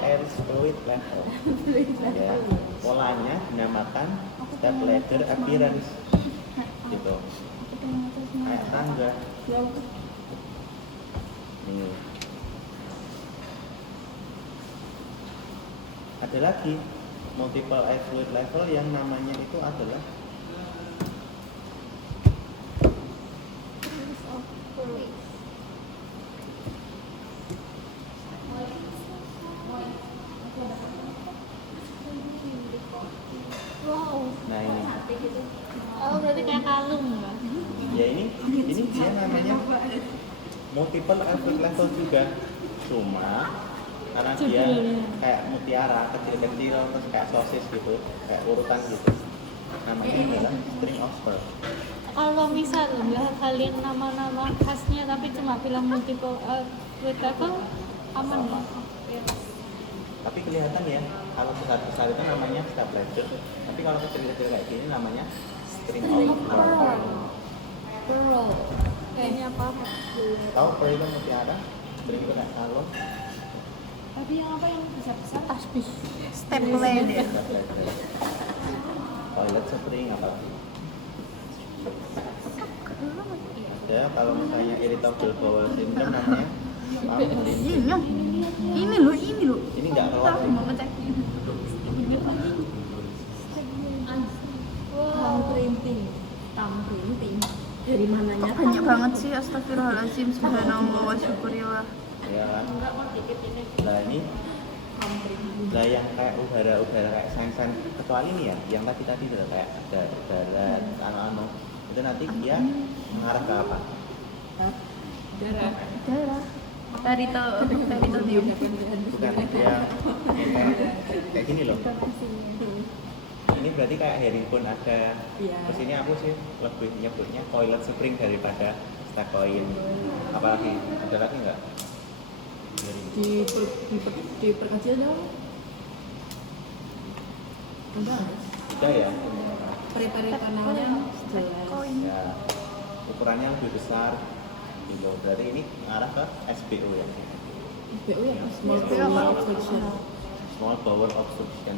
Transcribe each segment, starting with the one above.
air fluid level. Ya, polanya dinamakan step ladder appearance. Gitu. Kayak tangga. Ini. Ada lagi multiple air fluid level yang namanya itu adalah nah ini. Oh, berarti kayak kalung kan? Ya ini dia namanya multiple air fluid level juga. Cuma karena dia kayak mutiara kecil-kecil terus kayak sosis gitu, kayak urutan gitu. Namanya adalah string of pearl. Kalau misalnya kalian nama-nama khasnya tapi cuma bilang multiple fluid level, aman ya? Tapi kelihatan ya, kalau besar-besar itu namanya step ladder. Tapi kalau kecil-kecil kayak gini namanya string of pearl. Pearl. Kayaknya apa? Tahu pearl itu mutiara? String itu kayak kalung. Tapi yang apa yang besar-besar? Tasbih. Step ladder. Step ladder. Toilet spring apa? Ya kalau misalnya irritable bowel syndrome namanya Ini loh. ini nggak keluar sih. Mau ngecek. Thumb printing. Dari mananya? Kok banyak banget sih, astagfirullahaladzim, subhanallah wa syukurillah. Ya kan? Enggak mau dikit ini. Lah ini lah yang kayak udara kayak sign kecuali ini ya, yang tadi udah kayak ada udara anu itu nanti dia mengarah ke apa? Darah. Darah. Peritoneum. Bukan dia kayak gini loh. Ini berarti kayak herringbone ada. Terus ini aku sih lebih nyebutnya toilet spring daripada stakoin. Apalagi ada lagi nggak? Diperkecil dong. Enggak. Udah ya. Peri-peri panelnya jelas. Ya, ukurannya lebih besar gitu. Berarti ini arah ke SBO ya. BU ya, small BU apa? bowel obstruction. Small bowel obstruction.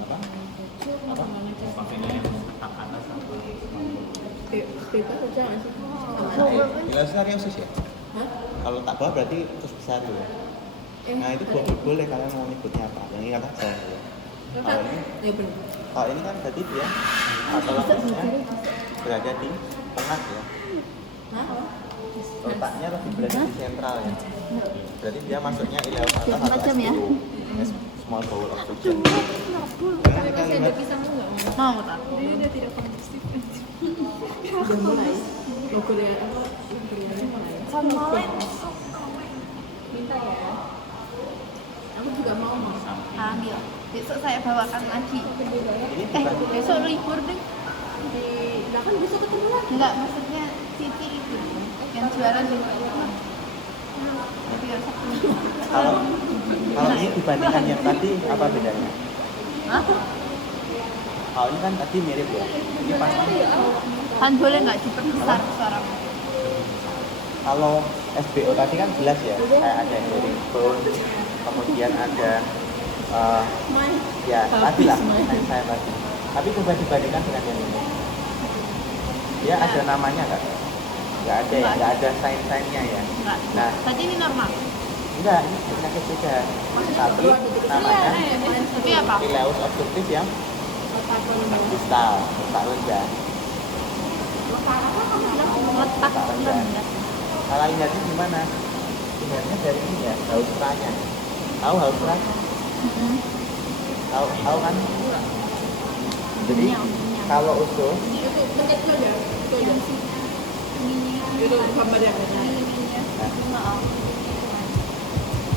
Apa? Apa? Bebas aja nggak sih? Sama aja. Hilasariosis ya? Hah? Kalau tak bawah berarti terus besar tuh. Nah itu boleh kalian mau nyebutnya apa? Yang ingat aja. Kalau ini, Ya benar. kalau ini kan berarti dia patologisnya berada di tengah ya. Hah? Letaknya lebih berada di sentral ya. Berarti dia masuknya ileus atas atau Macam ya? SBO. Small bowel obstruction. Tapi masih ada pisang enggak? Mau tak? Dia udah tidak kondusif. Udah mulai. Logo ya apa? Logonya mulai. Sama Minta ya. Aku juga mau mas. Ambil. Besok saya bawakan lagi. Ini bukan Besok libur deh. Nah kan bisa ketemu lagi. Enggak, maksudnya Cici itu yang jualan di jadi ya Sabtu. kalau ini dibandingkan yang tadi apa bedanya? Hah? Kalau ini kan tadi mirip ya. Ini pasti Kan boleh nggak diperbesar suaramu? kalau SBO tadi kan jelas ya, kayak ada herringbone, kemudian ada ya tadi lah yang saya tadi. Tapi coba dibandingkan dengan yang ini. Dia ada namanya nggak? Nggak ada ya, nggak ada sign-signnya ya. Enggak. Nah, Tadi ini normal. enggak, ini penyakit beda. Tapi namanya Tapi apa? ileus obstruktif yang distal, letak rendah. Letak rendah. Kalau lihatnya gimana? Lihatnya dari ini ya, hausranya. Tahu hausra? Tahu kan? Jadi kalau usus Itu pencet itu aja. Itu aja. Itu gambar yang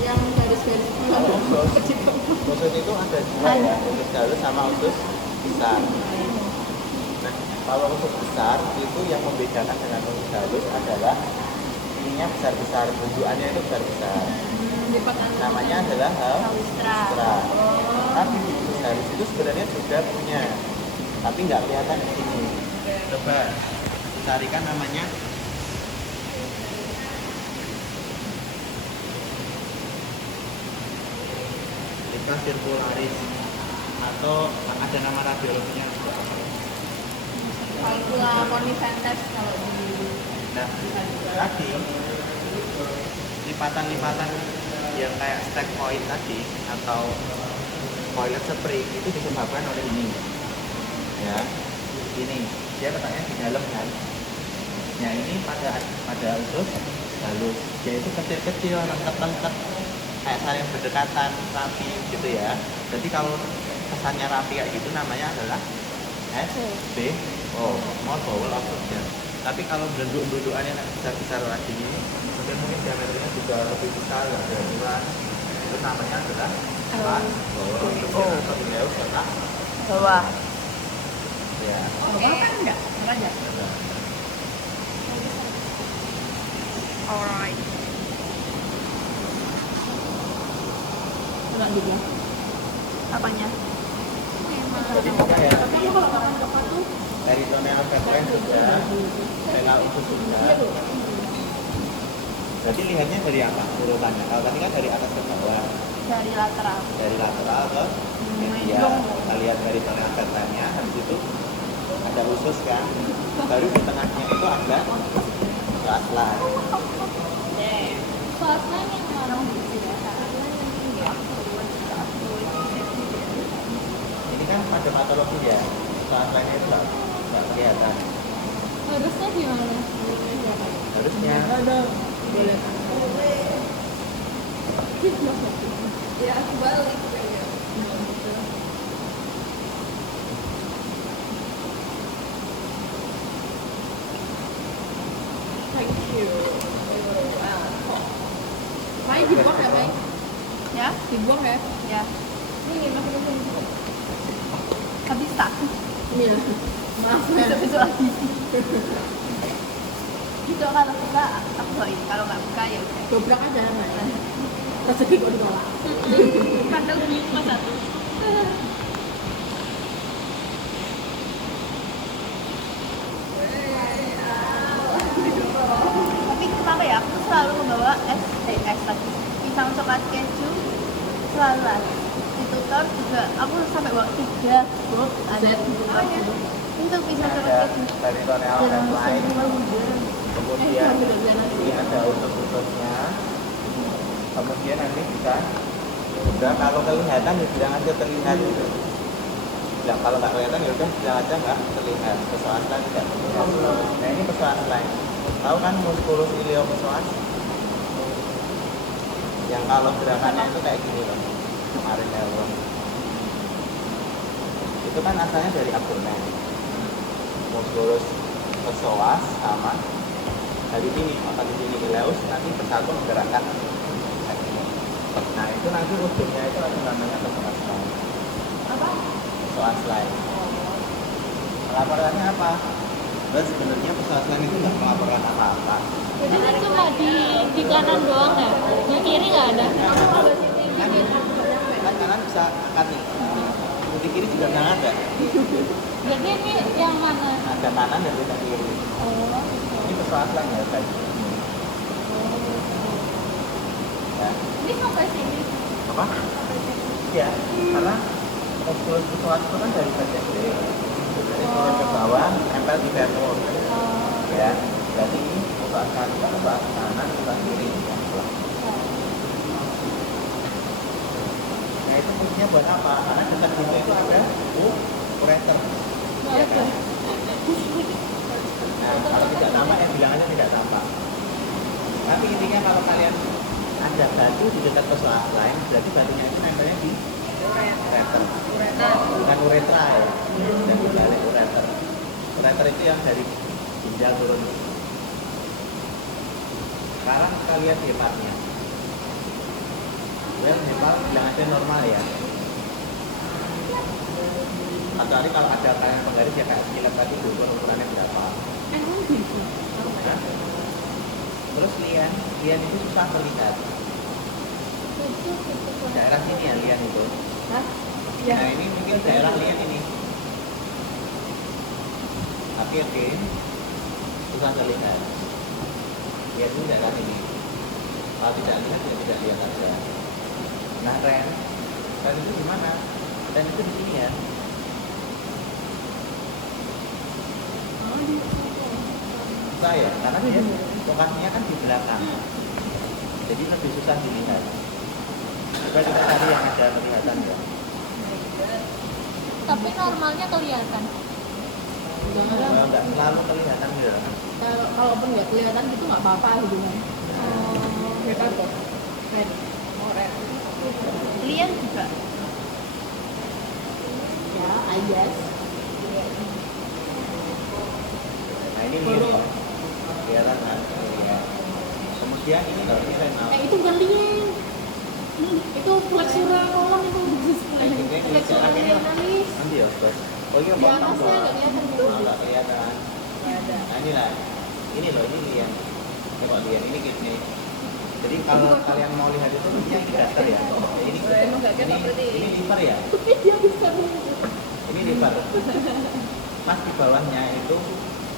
yang garis-garis kalau usus itu ada dua ya, usus halus sama usus besar. Nah, kalau usus besar itu yang membedakan dengan usus halus adalah ininya besar-besar, bentukannya itu besar-besar. Namanya adalah haustra. Tapi di usus halus itu sebenarnya juga punya, tapi nggak kelihatan di sini. Coba carikan namanya Venica circularis atau ada nama radiologinya. Calcula conifentes kalau di Nah, tadi lipatan-lipatan yang kayak stack coil tadi atau toilet spring itu disebabkan oleh ini. Ya, ini dia letaknya di dalam kan. Ya ini pada usus halus, dia itu kecil-kecil, lengkap-lengkap, kayak saling berdekatan, rapi gitu ya. Jadi kalau kesannya rapi kayak gitu namanya adalah SBO, small bowel obstruction. Tapi kalau bentuk-bentukannya besar-besar lagi, mungkin diameternya juga lebih besar, lebih ukuran, itu namanya adalah small bowel obstruction atau ileus otak bawah. ya. Oke. Kan enggak aja. Alright. Enggak juga. Apanya? Jadi kayak Tapi kalau makan coklat tuh peritoneal referens juga, sela usus juga. Berarti lihatnya dari apa urutannya? Kalau tadi kan dari atas ke bawah, Dari lateral. dari lateral ke medial. Kita lihat peritoneal referensnya, habis itu ada usus kan, baru di tengahnya itu ada plas. Swasta yang mana? Ini kan pada patologi ya, saat lainnya itu nggak kelihatan. Harusnya di mana? Harusnya ada boleh. Ya aku balik kayaknya. Thank you. Mai dibuang ya, Mai? Ya? Dibuang ya? Ya. Ini makin ini. Habis tak? Iya. Maaf ya. Besok lagi. Itu kalau buka aku bawain, kalau nggak buka ya udah. Dobrak aja Mai. Rezeki kok ditolak. Padahal bingung mas satu. Tapi kenapa ya? Aku selalu membawa es lagi. Pisang coklat keju selalu ada. Di tutor juga aku sampai bawa 3 box ada di tutor. Untuk pisang coklat ada keju. peritoneal Jarang referens. Kemudian ini ada usus-ususnya, kemudian nanti bisa udah kalau kelihatan ya bilang aja terlihat gitu. Ya kalau nggak kelihatan ya udah bilang aja nggak terlihat, persoalan tidak terlihat. Nah ini persoalan lain, tahu kan musculus iliopsoas yang kalau gerakannya itu kayak gini loh, kemarin ya loh. Itu kan asalnya dari abdomen, musculus psoas sama dari sini, otak di sini ileus nanti bersatu menggerakkan kaki. Nah itu nanti ujungnya itu ada namanya psoas line. Apa? Psoas line. Melaporkannya apa? Terus sebenarnya psoas line itu nggak melaporkan apa-apa. Jadi itu cuma di kanan doang ya? Di kiri nggak ada? Kan kanan bisa angkat nih. Di kiri juga bisa angkat. Jadi ini yang mana? Ada kanan dan bisa kiri. Oh, Ini psoas line ya guys. Ya. ini sampai sini. Apa? Ya, karena musculus psoas itu kan dari bagian B, dari turun ke bawah, nempel di femur. Ya, berarti ini psoas kanan, psoas kiri. Nah itu fungsinya buat apa? Karena dekat situ itu ada ureter. Ya kan? Nah, kalau tidak tampak ya bilang aja tidak tampak. Tapi intinya kalau kalian ada batu di dekat psoas lain, berarti batunya itu nempelnya di ureter. Bukan uretra ya, dan dibalik ureter. Ureter itu yang dari ginjal turun. Sekarang kita lihat hepatnya. Hepat bilang aja normal ya. Kecuali kalau ada kalian penggaris ya kayak skillet tadi ukur ukurannya berapa. Emang gitu? Nah, terus lian itu susah terlihat. Daerah sini ya lian itu. Hah? Ya. Nah ini mungkin daerah lian ini. Tapi oke, susah terlihat. Lian itu daerah ini. Kalau tidak lihat ya tidak lihat aja. Nah ren Dan itu di mana? Dan itu di sini ya. Susah ya, karena dia lokasinya kan di belakang. Jadi lebih susah dilihat. Coba kita cari yang ada kelihatan ya. Tapi normalnya kelihatan. Enggak selalu kelihatan ya. Kalaupun nggak kelihatan gitu nggak apa-apa gitu kan. Bebas kok. Red. Oh, red. Lian juga. Ya, I guess. Nah ini lihat, kelihatan kan? Ya. Kemudian ini kalau ini renal. Itu bukan lien. Itu flexura kolon itu. Flexura renal. Nanti ya, Bos. Oh iya, Di potong atasnya nggak kelihatan gitu. Nggak kelihatan. Nah inilah, ini loh, ini lian. Coba lian, ini kidney. Jadi kalau kalian mau lihat itu yang di datar ya. Ini liver ya. Dia bisa Ini liver. Pas di bawahnya itu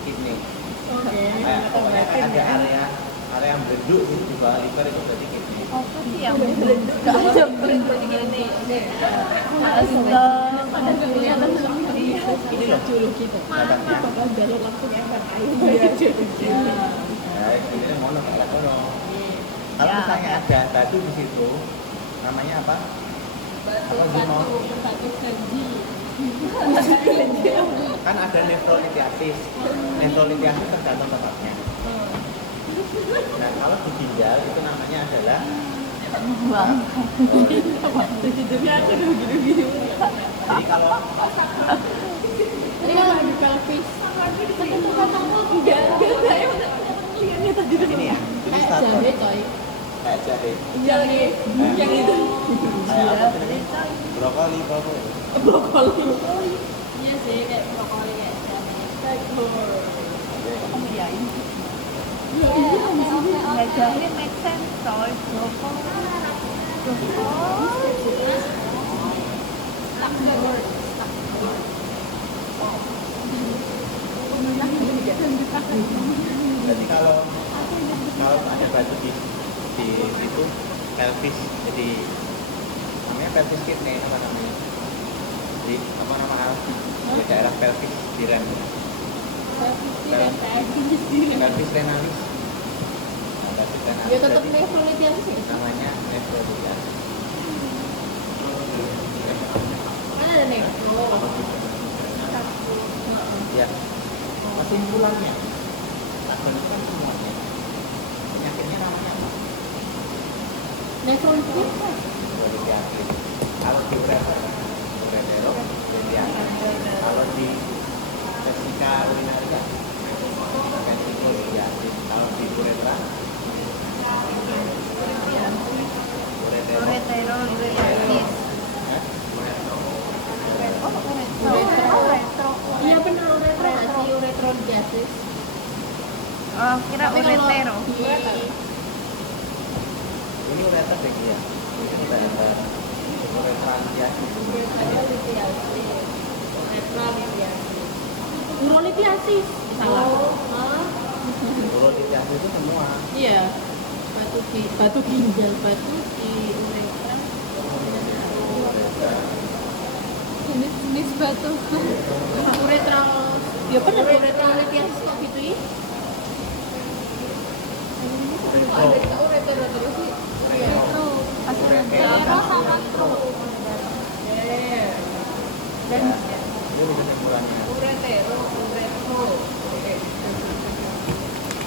kidney. Oke. Kayak pokoknya ada area yang belenduk di bawah liver itu berarti kidney. Oh, pasti yang berenduk. Gak ada berenduk gini. Astaga. Ada kelihatan Ini loh, dulu gitu. datarnya. Bakal jalur langsung efek air. Ya, ini mono kayak kono. Kalau misalnya ada batu di situ, namanya apa? Apa gimana? Batu janji. Kan ada nefrolitiasis. Nefrolitiasis tergantung tempatnya. Nah, kalau di ginjal itu namanya adalah Tidurnya aku udah gini-gini. jadi kalau Ini kan lagi pelvis. Ketemu katamu enggak emang lihatnya tadi ini ya, ini kayak stator, jahe coy. kayak jahe, Yang itu kayak apa sih ini? Brokoli, brokoli. Iya sih kayak brokoli kayak jahe. kamu yain. Iya ini kan di sini. Ya jahe make sense coy. Brokoli. Jadi kalau ada batu di situ pelvis, jadi namanya pelvis kidney apa namanya? Jadi apa nama di daerah pelvis di rem, pelvis renalis. Nah, pelvis renalis Ya tetap berarti nefrolitiasis sih. namanya nefrolitiasis. Kan ada nefro. Ya, kesimpulannya, tak bentukkan semuanya. Penyakitnya namanya apa? Nefrolitiasis. Nefrolitiasis. Kalau di ureterok, kalau di vesika urinaria, vesicoliasis. Kalau di uretra, ureterok. Ureterolitis. Ya, uretro. Uretro. Iya benar uretro sih uretroliasis. Oh, kira Tapi kalau uretero. Ini ureter deh ya. Ini kita ada uretraliasis. Urolitiasis. Salah. Urolitiasis itu semua. Iya. Batu ginjal, batu di uretra. Jenis batu. Uretra. Ya benar uretroliasis kok gitu ya. Uretro. Uretra terus sih. Itu. Daerah sama truk. Dan Ini kesimpulannya. uretero.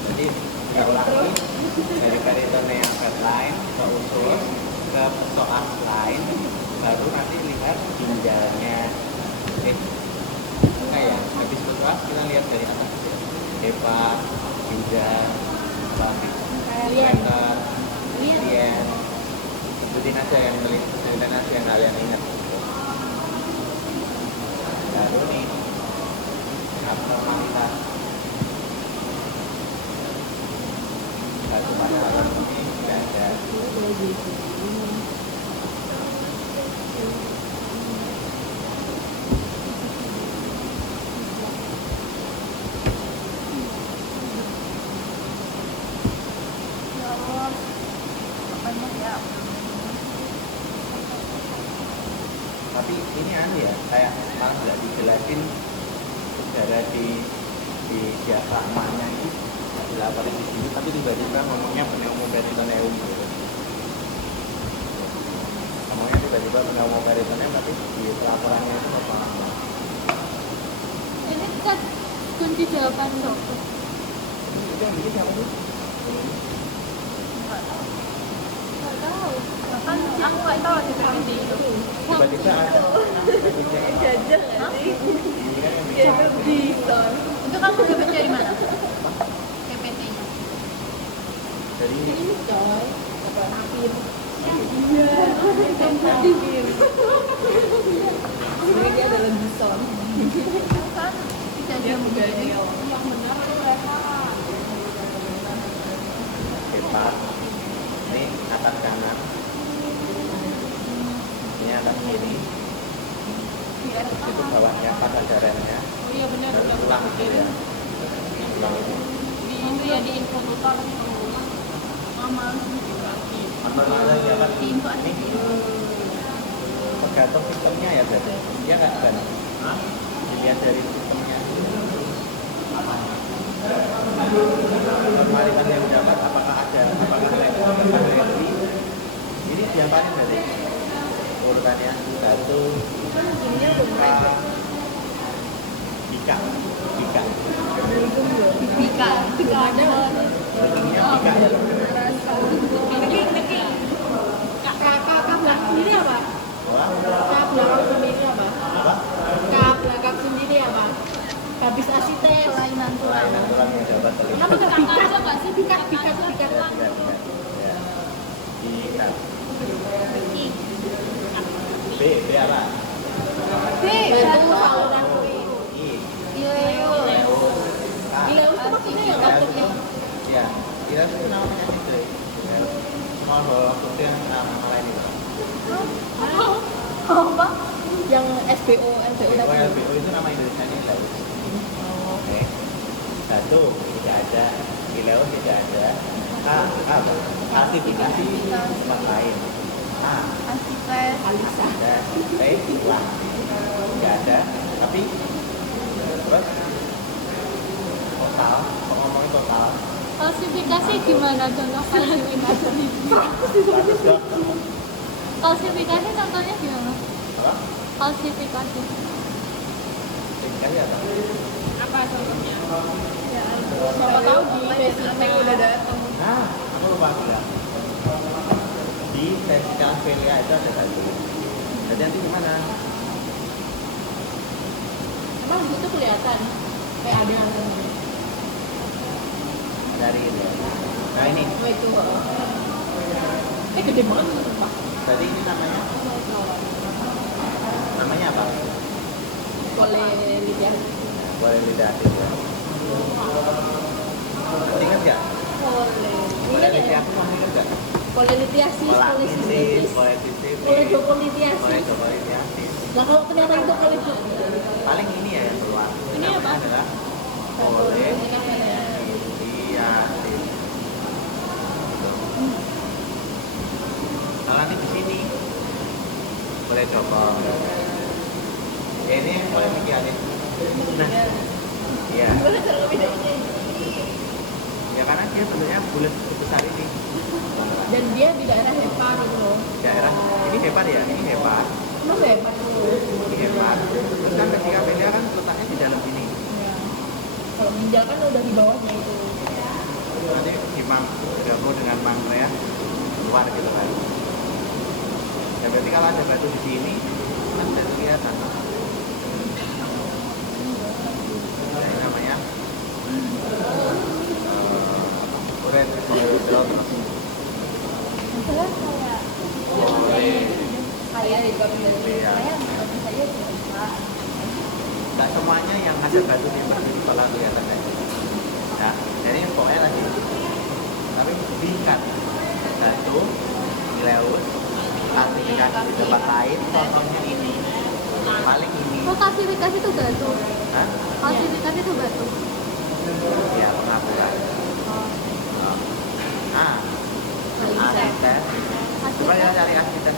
Jadi kita ulangi dari peritoneal fat line ke usus ke psoas line, baru nanti lihat ginjalnya. Oke ya, habis psoas kita lihat dari atas hepa, ginjal, sphincter, lien. Sebutin aja yang kalian ingat. Baru nih abnormalitas. Satu pada alam ini tidak ada. Ya Allah. Apanya ya? Tapi ini ya, kayak malah nggak dijelasin secara di diafragmanya itu nggak dilaporin di sini, tapi tiba-tiba ngomongnya pneumoperitoneum gitu. Ngomongnya tiba-tiba pneumoperitoneum, tapi di laporannya itu apa? Ini kan kunci jawaban dokter. Itu yang bikin siapa sih? Nggak tahu. Nggak tahu. Bahkan aku nggak tahu ada PPT itu. Tiba-tiba ada Jajah nggak sih? Kayak Bison. Itu kamu dapat dari mana? PPT-nya. dari Ini coy. Apa? Napir. Iya. Napir. Sebenarnya dia adalah Bison. Kan bisa Dia dia juga begini. yang benar tuh Reva. hepat. Ini atas kanan, ini atas kiri, Biar itu bawahnya pas ada remnya, Oh iya benar dan benar. ulang gitu ya. Ulang itu. Di itu ya di info tutor mama Atau ada yang di info ada ini tergantung sistemnya ya berarti. Dia nggak kan? Dilihat dari sistemnya. Normalitas yang didapat apakah ada reaksi? Ini diapain berarti? Urutannya 1, Ininya belum naik. Bika, Bika. Bika. Belum ada. Ujungnya Bika. Kakak belakang sendiri apa? Wah, Kakak belakang sendiri apa? apa? Kakak belakang sendiri apa? Habis asites. Kelainan tulang. Kelainan tulang yang dapat terlihat. Kenapa nggak pikat? aja nggak sih? Pikat. Bika. B apa? B. Bantu saluran I. Ileo. A. Ileus itu maksudnya yang batuknya. Ya, kira itu nama penyakit deh. Semua bawa waktu yang nama lain itu. Apa? Yang SBO, MBO tadi. LBO itu nama Indonesia nya Ileus. Oke. 1 tidak ada, Ileus tidak ada. A. Klasifikasi tempat lain. A. Asites. Alisa. Ada. B. Uang. Tidak ada. Tapi terus total, ngomongin total. Klasifikasi gimana contoh klasifikasi? 100 dok. Klasifikasi contohnya gimana? Apa? Klasifikasi. Klasifikasi apa? Apa contohnya? Siapa tahu di basic udah datang. Nah, aku lupa bilang. Di vesical velia itu ada satu. Jadi nanti gimana? Emang di situ kelihatan kayak ada Dari ini. Nah ini. apa itu? Gede banget sumpah. Tadi ini namanya. Namanya apa? Boleh lihat. Boleh tidak ya. Masih ingat nggak? Boleh Boleh. lihat aku masih ingat nggak? Polilitiasis, Polisisis, polisisis, polisisis, polidopolitiasis. polisisis. Nah kalau ternyata itu polido. Paling ini ya yang keluar. Ini namanya apa? adalah polisisis. Kalau nanti di sini boleh coba. Ya ini boleh pikirin. Nah, iya. Boleh cara bedanya. Ya karena dia bentuknya bulat sebesar ini. Dan dia di daerah Hepar itu loh. Daerah ini hebat ya, ini hebat, Emang Hepar itu. ini hebat. Terus kan ketika beda kan letaknya di dalam sini. Ya. Kalau ginjal kan udah di bawahnya itu. Nanti gabung dengan pankreas keluar gitu kan. Dan berarti kalau ada batu di sini kan bisa kelihatan. Nah, ini namanya uret hidrot. Masalah kayak Kayak di bawah Iya. saya tentu saja bisa. Nggak semuanya yang ada batu di batu itu bakal kelihatan kayak gitu. Nah, jadi pokoknya lagi. Tapi tingkat satu, Ileus, klasifikasi di tempat lain, contohnya ini, paling ini. Oh klasifikasi itu batu. Hah? Klasifikasi itu batu. Ya, pengaturan. Ah, asites. Coba ya cari asites.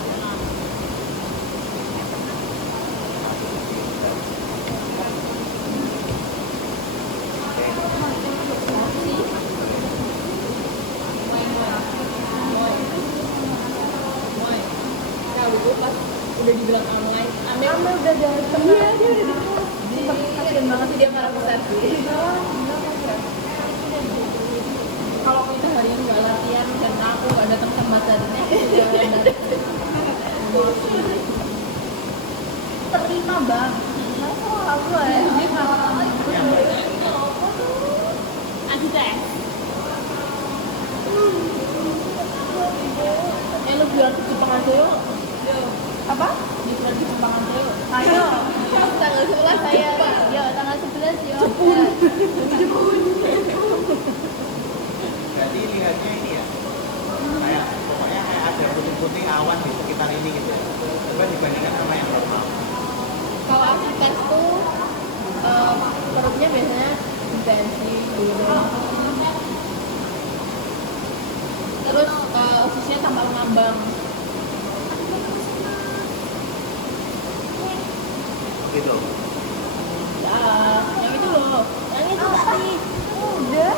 udah dibilang online. Ame Ame udah dateng. Iya, dia udah di kelas. Kasian banget sih dia ngarep besar sih. Kalau kita hari ini nggak latihan dan aku nggak datang sama Sarina, Terima bang. Aku ya. anti tes. Lu biar ke Jepang aja yuk. Apa? Biar ke Jepang aja yuk. Ayo. Tanggal 11 Saya. Yo tanggal 11 yo. Jadi lihatnya ini ya, kayak pokoknya kayak ada putih-putih awan di sekitar ini gitu. Coba dibandingkan sama yang normal. Kalau aku tes tuh perutnya biasanya intensi gitu. Terus ususnya tambah ngambang. Gitu. Ya, yang itu loh. Yang itu tadi. Udah.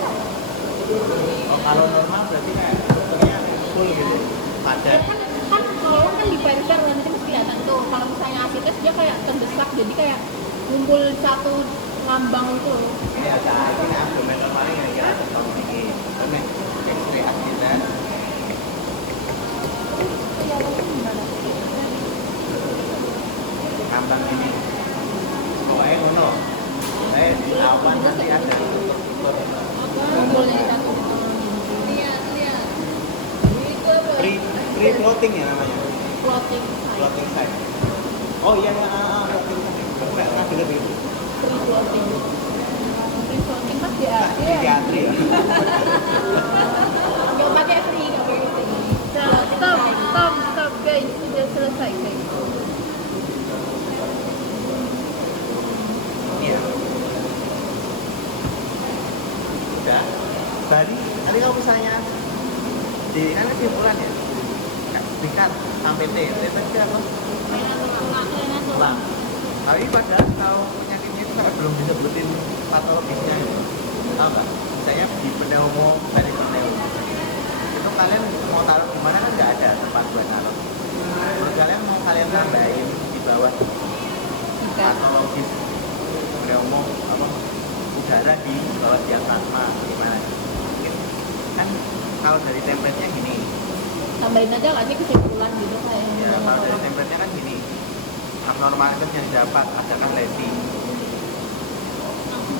Oh, kalau normal berarti kayak dokternya full gitu, padat. Kan kalau kan di perifer nanti mesti kelihatan tuh. Kalau misalnya asites dia kayak terdesak, jadi kayak ngumpul satu ngambang itu. Ini ada ini abdomen normalnya yang kira ada tahun ini. Ini X-ray asites. Ngambang ini. Pokoknya ngono. Awan nanti ada tutup. Ngumpulnya di satu. Lihat. Itu apa? Free floating ya namanya. Floating. Floating side. Oh iya ya, floating side. Aku nggak pernah dengar itu. Free floating. Free floating pas di Nah, psikiatri ya. Nggak pakai free, nggak pakai free. Stop guys, sudah selesai guys. Iya. Udah. Tadi kalau misalnya di kan kesimpulan ya. Tingkat sampai T tadi apa? Tulang. Tapi padahal kalau penyakitnya itu kan belum disebutin patologisnya itu. Tahu nggak? Misalnya di pneumo, dari pneumo. Itu kalian mau taruh di mana kan nggak ada tempat buat taruh. Terus kalian mau kalian tambahin di bawah patologis pneumo apa udara di bawah diafragma gimana? Mungkin kan kalau dari template-nya gini. Tambahin aja nggak sih kesimpulan gitu kayak. Ya, kalau dari template-nya kan gini. Abnormal yang dapat adakan leti.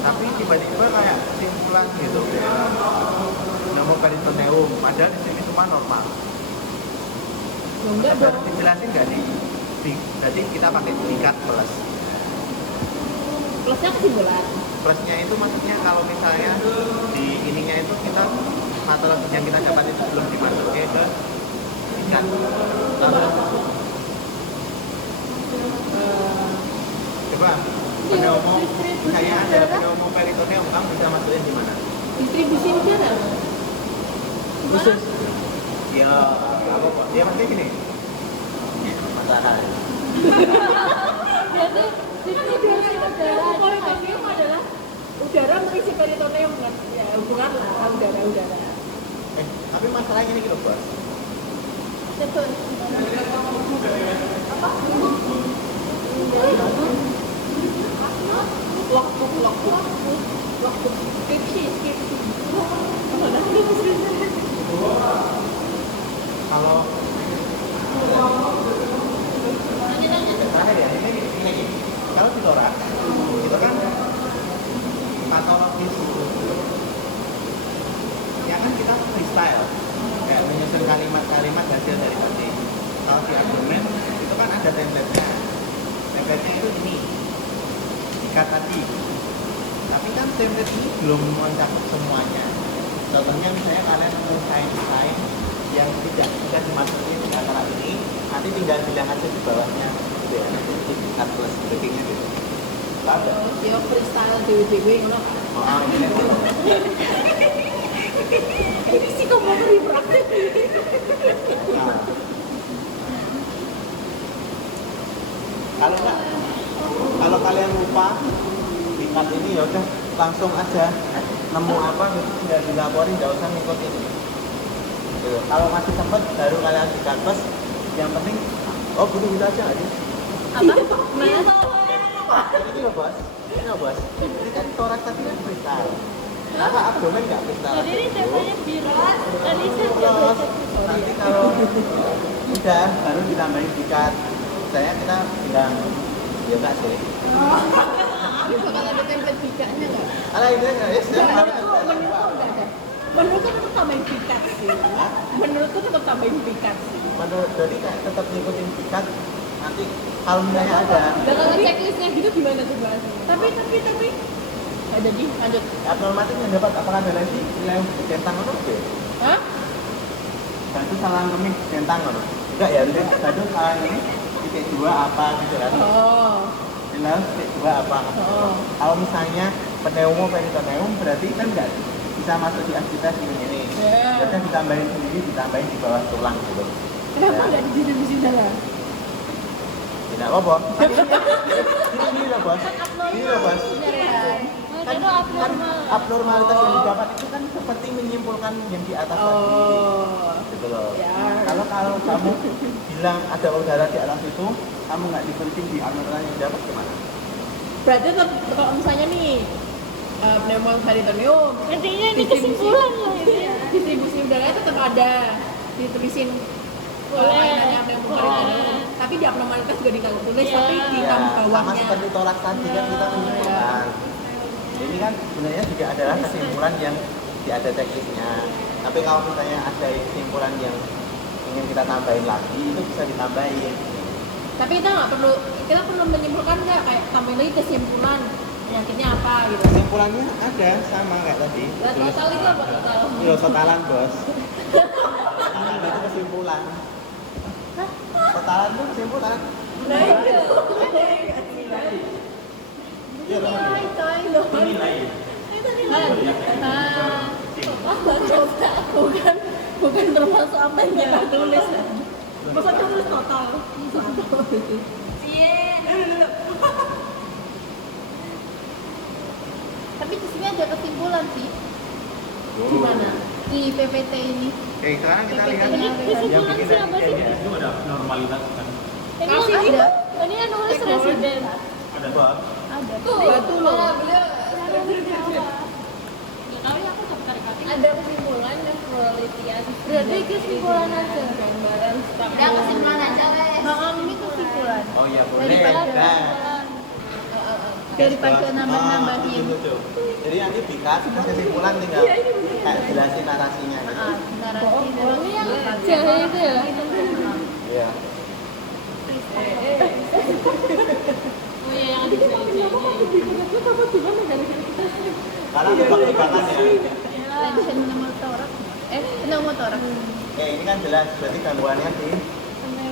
Tapi tiba-tiba kayak kesimpulan gitu. Pneumoperitoneum, padahal di sini semua normal. Enggak dong. Dijelasin nggak nih? Berarti kita pakai tingkat plus. Plusnya kesimpulan. Plusnya itu maksudnya kalau misalnya di ininya itu kita patologi yang kita dapat itu belum dimasukin ke tingkat. Coba pneumo, misalnya ada pneumoperitoneum, kamu bisa masukin di mana? Distribusi udara. Khusus. Ya, apa kok? Ya maksudnya gini. Masalah. Jadi distribusi udara. Peritoneum adalah udara mengisi peritoneum kan? Ya hubungan lah udara. Tapi masalahnya gini gitu, Bos. Betul. Apa? Waktu skripsi. Kalau mana ya? Ini. Kalau di Torak, itu kan patologis. Ya kan kita freestyle, kayak menyusun kalimat-kalimat hasil dari tadi. Kalau di abdomen itu kan ada template-nya. Template-nya itu ini, ikat tadi. Tapi kan template ini belum mencakup semuanya. Contohnya misalnya kalian mengusahain yang tidak bisa dimasukin di antara ini, nanti tinggal bilang aja di bawahnya gitu ya, nanti ikat plus breakingnya gitu. Tahu nggak? Yo freestyle dewe ngono kan. Oh, ini kan. Ini sih kamu mau praktek. Nah. Kalau enggak, kalau kalian lupa ikat ini ya udah langsung aja nemu apa gitu tinggal dilaporin, nggak usah ngikutin. Gitu. Kalau masih sempat baru kalian ikat plus, yang penting Oh, butuh gitu aja nggak sih? Apa? Gimana? Ini loh bos, ini loh bos. Ini kan torak tadi kan kristal. Karena abdomen nggak kristal. Jadi ini temanya biru. Tadi saya Terus nanti kalau udah baru ditambahin pikat. Saya kita bilang ya enggak sih. Ini bakal ada template bikanya nggak? Alah itu enggak ya. Menurutku nggak ada. Menurutku tetap tambahin pikat sih. Menurutku tetap tambahin pikat sih. Menurut jadi kayak tetap ngikutin pikat. Nanti kalau misalnya ada Dan kalau checklistnya gitu gimana tuh Mas? Tapi nggak jadi lanjut. abnormatif yang dapat apakah ada lagi nilai centang atau enggak? Hah? Bantu salah ngemis centang atau enggak ya? Bantu salah ngemis titik 2 apa gitu kan? Oh. Nilai titik 2 apa? Oh. Kalau misalnya peritoneum berarti kan enggak bisa masuk di aktivitas ini. Ya. Biasanya ditambahin sendiri, ditambahin di bawah tulang gitu. Kenapa Ya. nggak didistribusi dalam? Tidak apa-apa. Ini loh bos. Ini loh bos. Itu Kan abnormal. abnormalitas yang didapat itu kan seperti menyimpulkan yang di atas tadi. Oh. Gitu loh. Ya. Kalau kamu bilang ada udara di atas itu, kamu nggak dipenting di abnormal yang dapat gimana? Berarti tetap kalau misalnya nih pneumoperitoneum Intinya ini kesimpulan lah ini. distribusi udaranya tetap ada ditulisin lainannya pneumoperitoneum, tapi di abnormalitas juga ditulis Iya. tapi di Ya, sama bawahnya. seperti tolak tadi kan kita menyimpulkan. Ini kan sebenarnya juga adalah kesimpulan yang ada checklistnya. Tapi kalau misalnya ada kesimpulan yang ingin kita tambahin lagi, itu bisa ditambahin. Tapi kita perlu menyimpulkan nggak kayak tambahin lagi kesimpulan penyakitnya apa gitu. Kesimpulannya ada sama kayak tadi. Total itu apa total? Yo totalan bos. Itu kesimpulan. Totalan itu kesimpulan. Nah itu. Iya loh. Bukan termasuk apa yang kita tulis. Masa kita tulis total? Tapi di sini ada kesimpulan sih Gimana? di PPT ini. Oke, sekarang kita lihat Ini kesimpulan siapa sih? Itu ada normalitas kan? Ini Kasih Ada, ini yang nulis residen. ada bos. ada. Batu loh. Ada kesimpulan dan penelitian Berarti kesimpulan aja. gambaran Ya kesimpulan aja lah. Ini kesimpulan. Oh iya boleh. Daripada Nah, daripada bos. nambah-nambahin. Setuju. Jadi nanti bikas terus kesimpulan tinggal kayak jelasin narasinya. Gitu. Narasi Ini yang jahe itu ya. Iya. Oh iya yang di jahe. Karena tebak-tebakan ya. Tension pneumotorak. Pneumotorak. Oke, ini kan jelas berarti gangguannya di.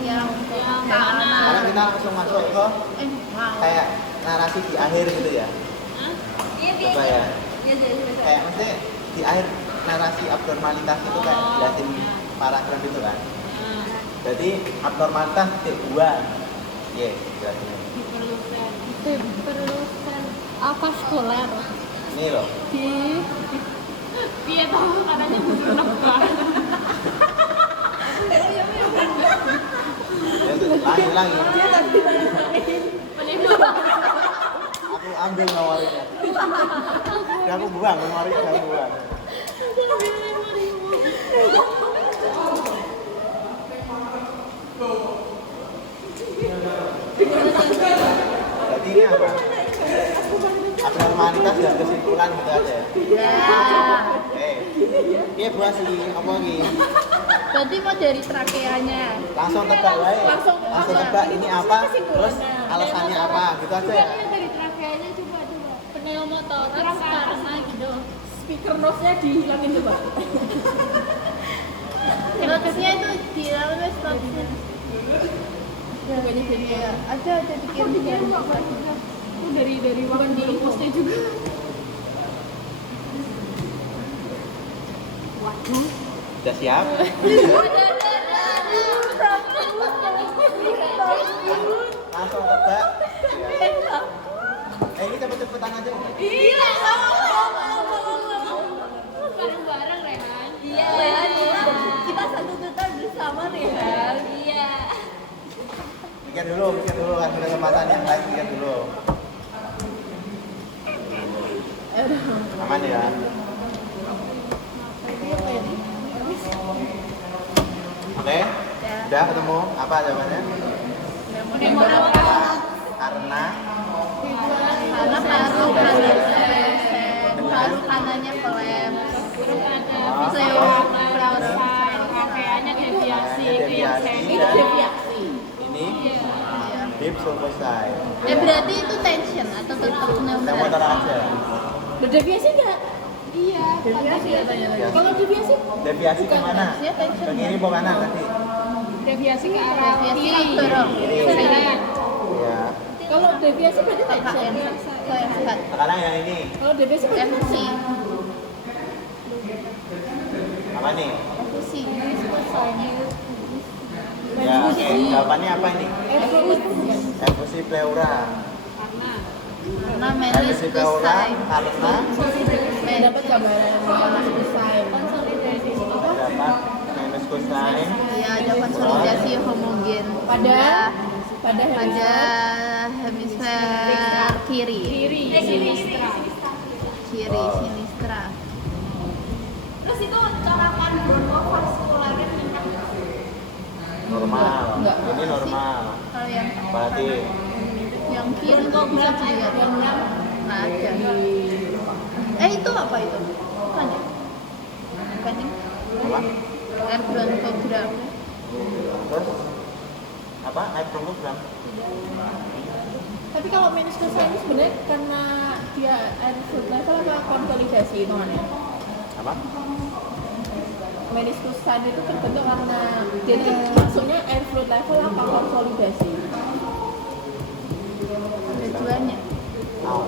Yang kanan. Sekarang kita langsung masuk ke kayak narasi di akhir gitu ya. Coba ya. Kayak maksudnya di akhir narasi abnormalitas itu kayak jelasin paragraf itu kan. Jadi abnormalitas titik 2. Iya, jelasin. Diperlukan avaskular. Ini loh. Iya tahu katanya berulang banget. Ya, lagi. Aku ambil nomornya. Ya, aku buang nomornya, aku buang. Jadi ini apa? Abnormalitas dan kesimpulan gitu aja ya. Oke. Iya buat sih, apa lagi? Berarti mau dari trakeanya. Langsung tebak wae. Langsung tebak ini apa, terus alasannya apa, gitu aja ya. Dari trakeanya coba. Pneumotoraks karena gitu. Speaker notes-nya dihilangin coba. Notisnya itu di dalamnya notisnya. Bukannya jadi Iya, ada dikirim. itu dari waktu di postnya juga. Udah siap? Langsung tebak. Ini cepet-cepetan aja. Iya. Bareng-bareng Rehan. Iya. Kita satu tutor bersama nih. Iya. pikir dulu, kasih kesempatan yang lain pikir dulu. Aman ya? Oke? Udah ketemu? Apa jawabannya? Karena paru kanannya pelem. Rangkaiannya deviasi itu yang deviasi saya dan ini deep sulfoside. Berarti itu tension atau tetap Kita neutral? muter aja. Berdeviasi nggak? Iya. Deviasi katanya lagi. Kalau deviasi? Deviasi kemana? Dia tension. Ke kiri atau kanan tadi? deviasi ke arah Deviasi kiri. dorong. Kiri. Ya. Kalau deviasi berarti tension. Ke yang sehat. Sekarang yang ini. Kalau deviasi berarti Efusi. Apa nih? Efusi. Ya, oke. Jawabannya apa ini? Efusi pleura. Karena Efusi pleura meniscus karena dapat gambaran desain. terdapat meniskusain ya ada konsolidasi homogen Pada pada hemisfer kiri sinistra. Terus itu corakan bromovaskularnya normal. Enggak. Ini normal. Kalau yang Berarti kiri itu bisa dilihat nah ada itu apa itu bukan ya bukan ini apa? air bronchogram Terus apa? Air program. Tapi kalau meniscus ini sebenarnya karena dia air fluid level apa konsolidasi itu kan ya? Apa? Meniscus itu terbentuk karena jadi maksudnya air fluid level apa konsolidasi? tujuannya Au.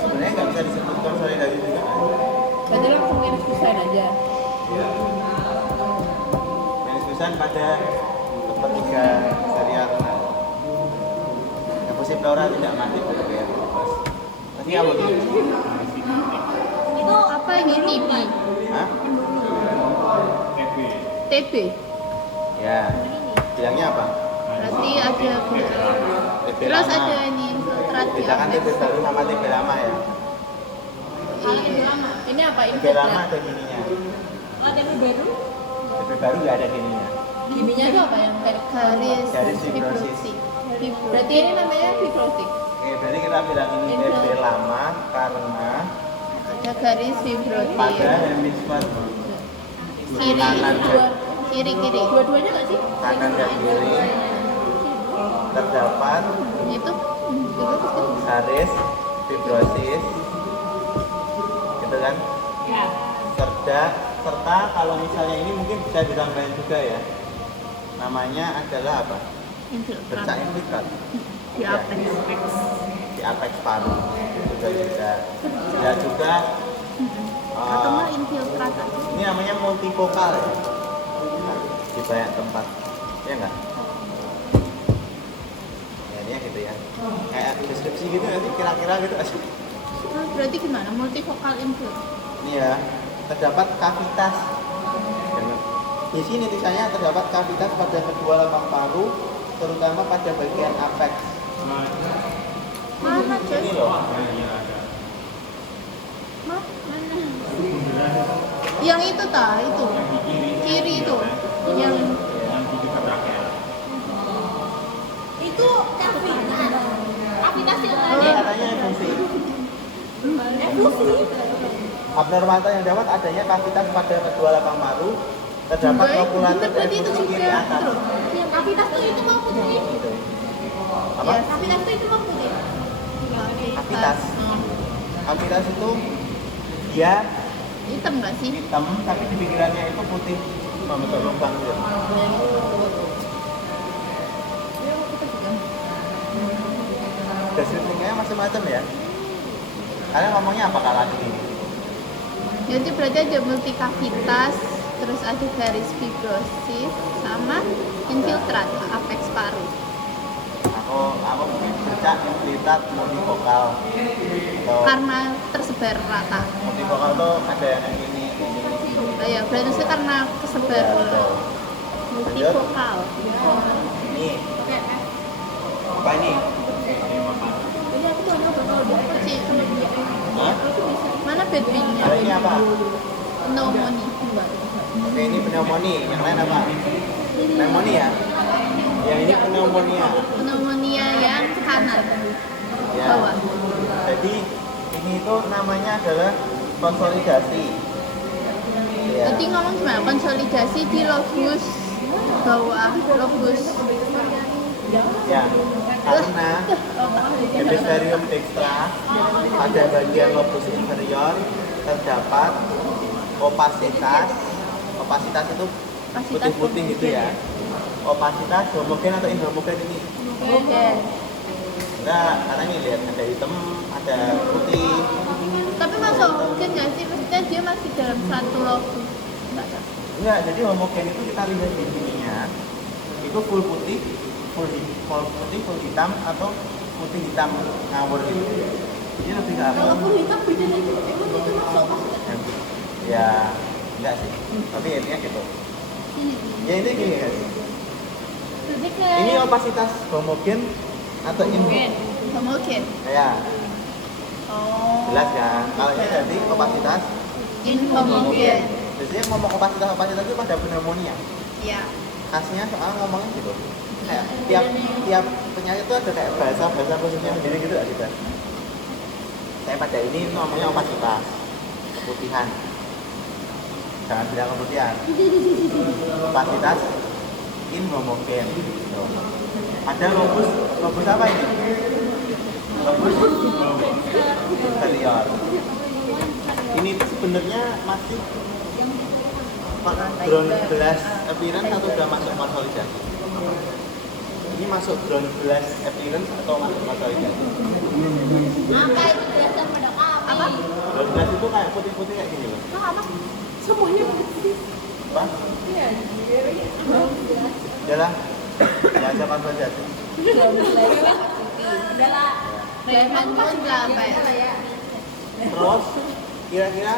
Sebenarnya nggak bisa disebut konsolidasi juga. Berarti langsung meniscus aja. Iya. Meniskusan pada ketiga serial. Efusi pleura tidak mati pada kayak bebas. Pasti apa gitu? itu apa ini TB Hah? TB Ya. Bilangnya apa? berarti ada TB terus lama. ada ini infiltrat di Bedakan TB baru sama TB lama ya. Ini apa TB lama infiltrat? ada gininya. TB baru? TB baru nggak ada gininya. Gininya itu apa yang kayak garis fibrosis. berarti ini namanya fibrotik. Oke, berarti kita bilang ini TB lama karena ada garis fibrotik pada hemisfer kiri kiri Dua-duanya nggak sih? kanan dan kiri terdapat itu garis fibrosis, gitu kan? Serta kalau misalnya ini mungkin bisa ditambahin juga ya. Namanya adalah apa? Bercak infiltrat. di apex Di apex paru juga bisa. Ya juga atau nggak infiltrat ini namanya multifokal ya. Di banyak tempat, ya enggak? Ya dia gitu ya. Kayak deskripsi gitu nanti kira-kira gitu. berarti gimana multifokal infiltrat Ini ya, terdapat kavitas. Di sini tulisannya terdapat kavitas pada kedua lambang paru, terutama pada bagian apex. mana coy Ini loh. yang itu itu kiri itu yang itu kavitas yang Oh, tadi katanya evolusi. Abnormalitas yang dapat adanya kavitas pada kedua lambang paru, terdapat Baik, populatur bener, berarti itu evolusi kiri juga. atas. yang kavitas tuh itu mau putih Apa? kavitas tuh itu mau putih Kavitas. Kavitas itu dia hitam nggak sih hitam tapi di pinggirannya itu putih membentuk lubang gitu. Deskripsinya macam-macam ya. Kalian ngomongnya apa kalau ini? jadi berarti ada multikavitas terus ada garis fibrosis sama infiltrat apex paru Aku mungkin bercak infiltrat multifokal atau karena tersebar rata multifokal tuh ada yang kayak gini. ya berarti sih karena kesebar Ya, betul. multifokal Ini Pakai F. apa ini? Jadi aku tuh anak bakal dapat sih sama dia. Hah? Aku bisa. Mana bedwingnya? Kalau ini apa? Pneumonia. Oke, ini pneumonia. Yang lain apa? Pneumonia ya? Yang ini pneumonia. Pneumonia yang kanan. Ya. Bawah. Jadi ini itu namanya adalah konsolidasi. Ya. Tadi ngomong gimana? Konsolidasi di lobus bawah, lobus. Ya. Karena Hemisferium dextra pada bagian lobus inferior terdapat opasitas. Opasitas itu putih-putih gitu ya. Opasitas homogen atau inhomogen ini? Oke. Enggak, karena ini lihat ada hitam, ada putih. Tapi masuk homogen nggak sih? Maksudnya dia masih dalam satu lobus. Enggak, jadi homogen itu kita lihat di sininya. Itu full putih, full hitam atau putih hitam ngawur gitu. Ini lebih ke apa? Kalau full hitam beda lagi. Emang itu masuk Ya, enggak sih. Tapi intinya gitu. Ya ini gini guys. Jadi kayak Ini opasitas homogen atau inhomogen? Homogen. Ya, Oh. jelas kan? Kalau ini berarti opasitas Inhomogen. biasanya ngomong opasitas itu pada pneumonia. Iya. Khasnya soal ngomongnya gitu. Kayak tiap penyakit itu ada kayak bahasa khususnya sendiri gitu nggak kita? Saya pada ini namanya opasitas, keputihan. Jangan bilang keputihan. Opasitas inhomogen. Gitu. Ada lobus apa ini? Lobus inferior. Ini tuh sebenarnya masih ground glass appearance atau udah masuk konsolidasi? Ini masuk ground glass appearance atau masuk konsolidasi? Apa itu berdasar pada kami? Ground glass itu kayak putih-putih kayak gini loh. Apa? Semuanya putih. Apa? Iya. Jalan. Bahasa konsolidasi. Adalah Lemon pun apa ya? Terus kira-kira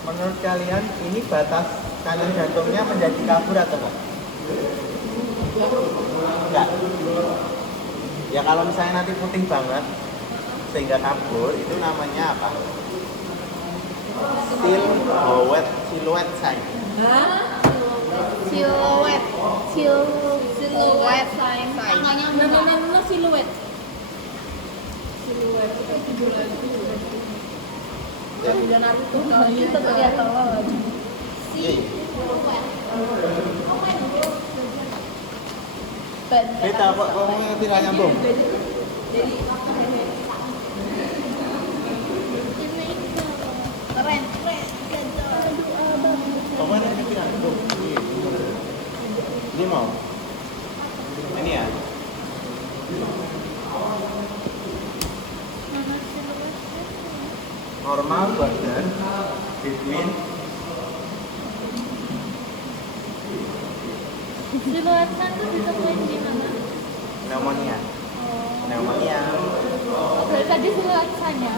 menurut kalian ini batas kalian jantungnya menjadi kabur atau enggak? Enggak. Ya kalau misalnya nanti putih banget sehingga kabur itu namanya apa? Silhouette sign. Siluet. Siluet sign. tangannya Nah, siluet. Siluet. Itu judul lagi. Jadi, Udah Naruto. Itu kelihatan loh. Beta kok ngomongnya tidak nyambung. Keren. Ngomongnya tidak nyambung. Ini mau? Ini ya? Normal border between siluet sun tuh ditemuin di mana? pneumonia. Oh, Pneumonia. dari tadi siluet sun ya?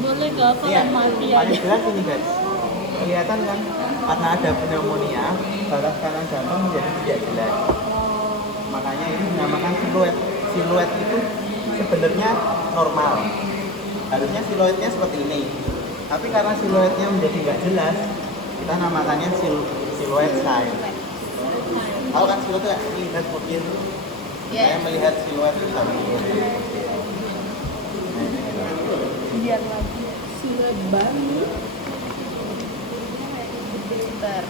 Boleh gak Iya, kalau mati paling aja? jelas ini guys. Kelihatan kan? Karena ada pneumonia, batas kanan jantung menjadi tidak jelas. Makanya ini dinamakan siluet. Siluet itu sebenarnya normal. Harusnya siluetnya seperti ini. Tapi karena siluetnya menjadi nggak jelas, kita namakannya siluet sign. Tahu kan siluet itu kayak ini dan mungkin saya melihat siluet seperti ini. Biar lagi. Siluet baru. Bentar.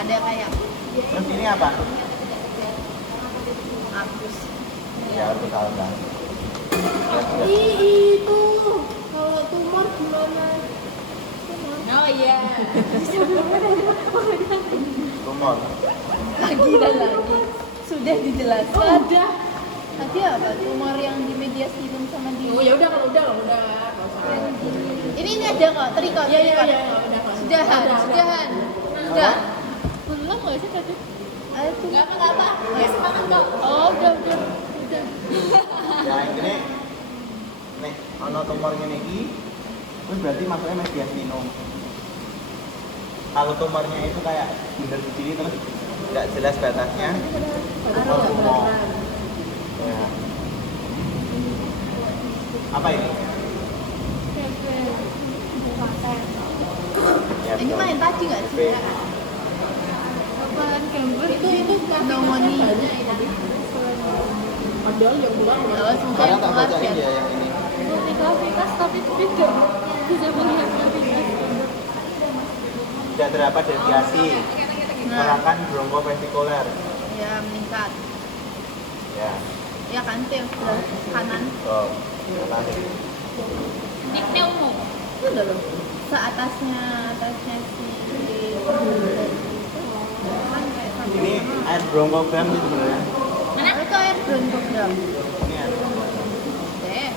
Ada kayak Terus ini apa? abus. Ya, itu salah kan. itu kalau tumor gimana? Oh iya. Tumor. Lagi dan lagi. Sudah dijelaskan. Ada. Tadi apa? Tumor yang di media sirum sama di. Oh ya udah kalau udah. Nggak usah. Ini ada kok, terikot. Iya terikot. udah. Sudahan, Udah. sudahan. Udah. Belum nggak sih tadi? Ayo tuh. Enggak apa-apa. Ya semangat kok. Oh, udah. Ya ini nih, ono tumor ngene iki, kuwi berarti masuknya media sinum. Kalau tumornya itu kayak bener di sini terus nggak jelas batasnya, itu tumor. Ya. Apa ini? Ya, Ini betul. main tadi nggak sih? Apaan gambar? Itu Pneumonia. padahal yang pulang Kalau semoga Karena yang tak keluar bacain biar dia yang ini. Multigrafitas tapi beda. Bisa melihat grafitas. Tidak terdapat deviasi, Nah, gerakan bronkopesikuler. ya meningkat. Ya, Ya kan sih sebelah kanan. oh, nanti. Ini pneumo. Itu udah loh. Seatasnya si Ini air bronkogram sih sebenarnya. Mana? Itu air bronkogram. Ini air bronkogram. Deh.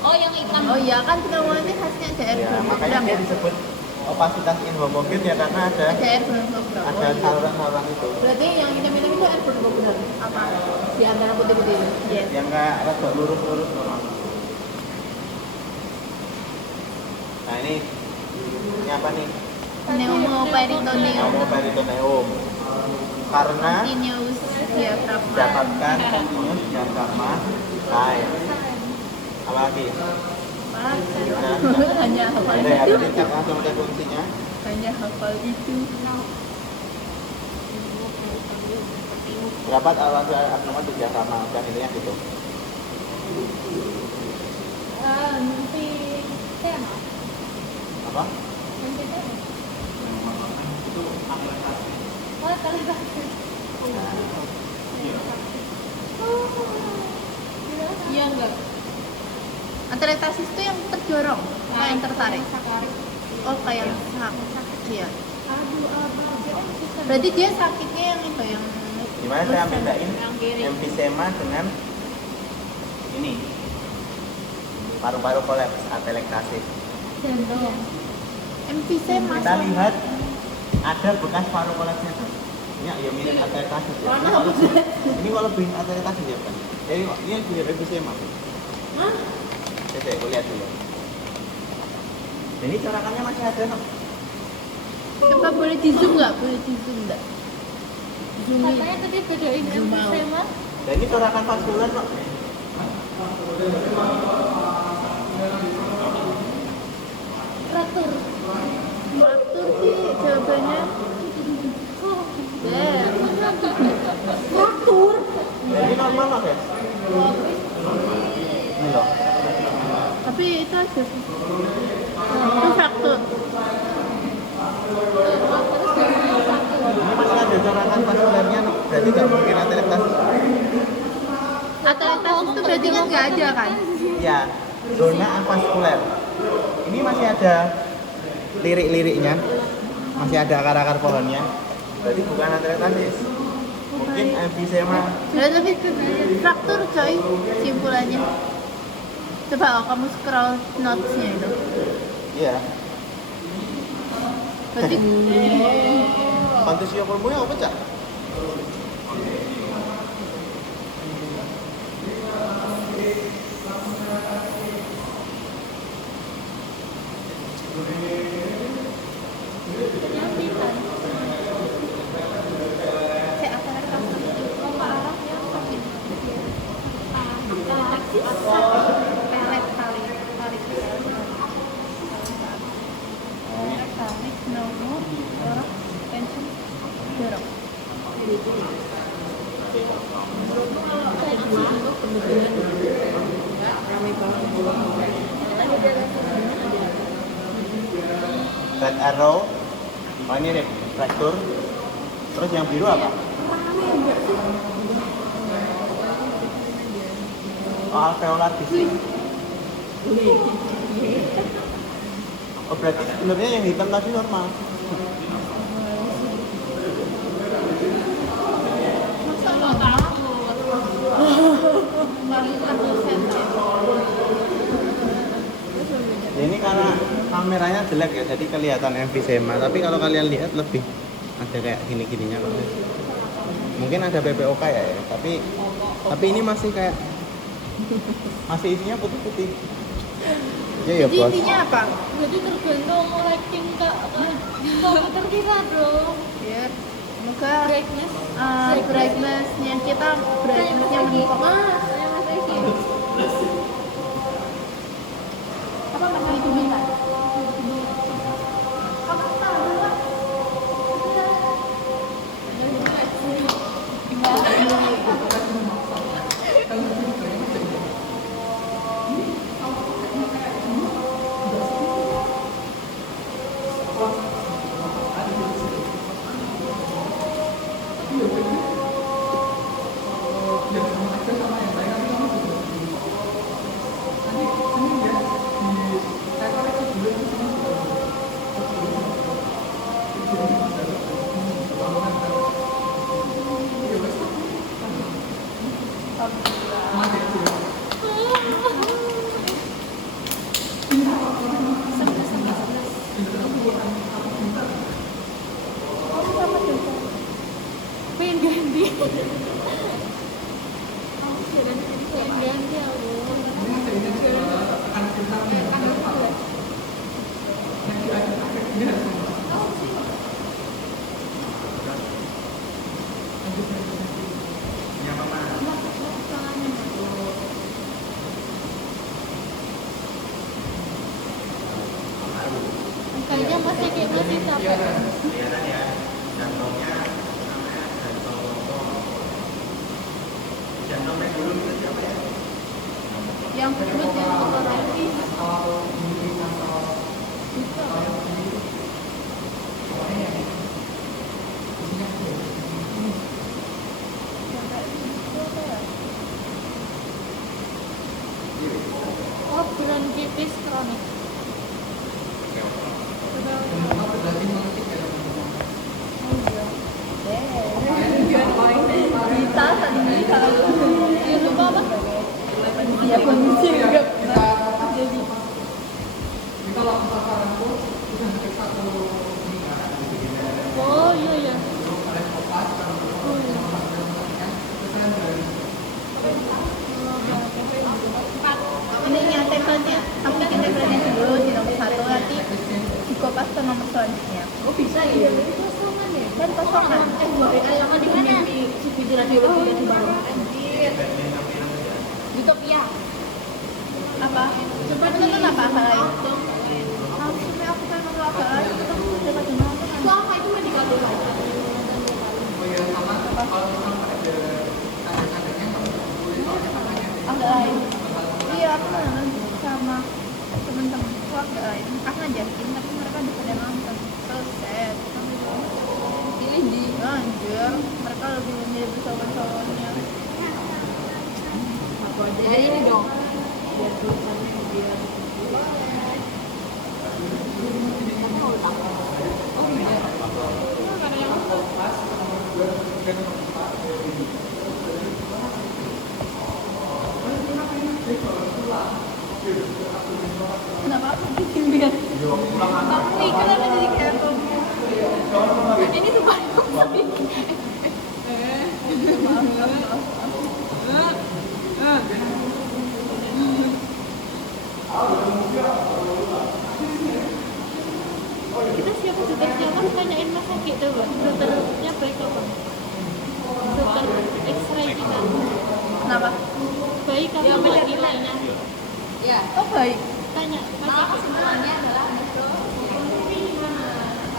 Oh yang hitam. Oh iya kan pneumonia khasnya ada air Ya, makanya bronkogram dia ya. disebut opasitas inhomogin ya karena ada Ada air bronkogram. ada saluran-saluran itu berarti yang hitam-hitam itu air benar Apa? di antara putih-putih Yes. yang kayak rada lurus-lurus normal. Nah ini apa nih? Pneumoperitoneum. Pneumoperitoneum. Karena Continuous diafragma. mendapatkan continuous diafragma lain. Apa lagi? Hanya hafal Ada ya, itu. tadi cek langsung cek fungsinya. Hanya hafal itu. Dapat alat abnormal di diafragma dan intinya gitu. Nanti tema. Apa? Nanti tema. Itu aktualisasi. Oh kali tadi. iya enggak Anteretasis itu yang terdorong, kayak yang tertarik. Sakari. Oh kayak sakit ya. Aduh. Berarti dia sakitnya yang itu yang. Gimana saya bedain yang kiri emfisema dengan ini paru-paru kolaps atelektasis. Gendong. Emfisema. Kita lihat ada bekas paru kolapsnya tuh. Ini ya mirip atelektasis ya. Ini kalau lebih atelektasis ya kan. Jadi ini mirip emfisema. hah Oke, aku lihat dulu. Ini corakannya masih ada no? Coba boleh di zoom nggak? Boleh di zoom nggak? Zoom in. Katanya tadi bedain Zoom out. emfisema. Dan ini corakan vaskuler no? Fraktur. Fraktur sih jawabannya. Ya. fraktur Jadi normal loh guys. Ini loh. Tapi itu aja sih. Itu fraktur. Ini masih ada corakan vaskulernya no? Berarti nggak mungkin atelektasis. Atelektasis itu berarti kan nggak ada kan? Ya, zona avaskuler. Ini masih ada lirik-liriknya, masih ada akar-akar pohonnya. Berarti bukan atelektasis. Mungkin emfisema. Ya lebih ke fraktur coy simpulannya. Coba kamu scroll notes-nya itu. Iya. Berarti Pantasio pulmonya apa cak? saya akan rekam itu parah ya sakit. Pelet kali tarik. Tarik nomor orang pensiun dorong. Red arrow. Oh ini nih, fraktur. Terus yang biru apa? Oh, alveolar disease. Oh berarti sebenarnya yang hitam tadi normal. Masa nggak tahu? Baru 100%. Ya, ini karena kameranya jelek ya, jadi kelihatan emfisema. Tapi kalau kalian lihat lebih ada kayak gini-gininya. Mungkin ada PPOK ya, tapi ini masih kayak masih isinya putih-putih. Ya ya Jadi bos. intinya apa? Jadi tergantung ranking kak. komputer kita dong. Ya, semoga Brightness. brightness-nya kita brightness-nya meningkat. Apa masih diminta? Pengen ganti. Pengen ganti aku. Kayaknya masih capek. Kelihatan ya, jantungnya namanya jantung lorong. Jantungnya dulu itu siapa ya? Yang kedua yang fotografi. Oh, bronkitis kronik. Kita tadi kalau Ya lupa apa? dia kondisi juga jadi Oh iya ya. ini template-nya. Kamu bikin template-nya dulu di nomor 1, nanti dikopas ke nomor selanjutnya. Oh bisa ya? Dan kosongan. Sama di mana? Video radiologi yang baru. Utopia. Apa? Coba nonton apa lain? Sampai aku kan nonton apa lain? Kita udah pada nonton. Itu apa itu medical device? Agak lain. Iya, aku nonton sama temen-temenku agak lain. Aku ngajakin, tapi mereka udah pada nonton. So sad. Ini di Anjir, mereka lebih memilih bersawan-sawannya. aku aja. Ya ini dong. Biar tulisannya biar. Oh iya. Kenapa aku bikin biar kamu ikut apa jadi kayak aku? Ini tuh paling Kita siapa tanyain mas sakit tuh, dokternya baik apa? Dokter X-ray kita. Kenapa? Baik apa buat nilainya? ya. Oh baik. Tanya mas sakit. Sebenarnya adalah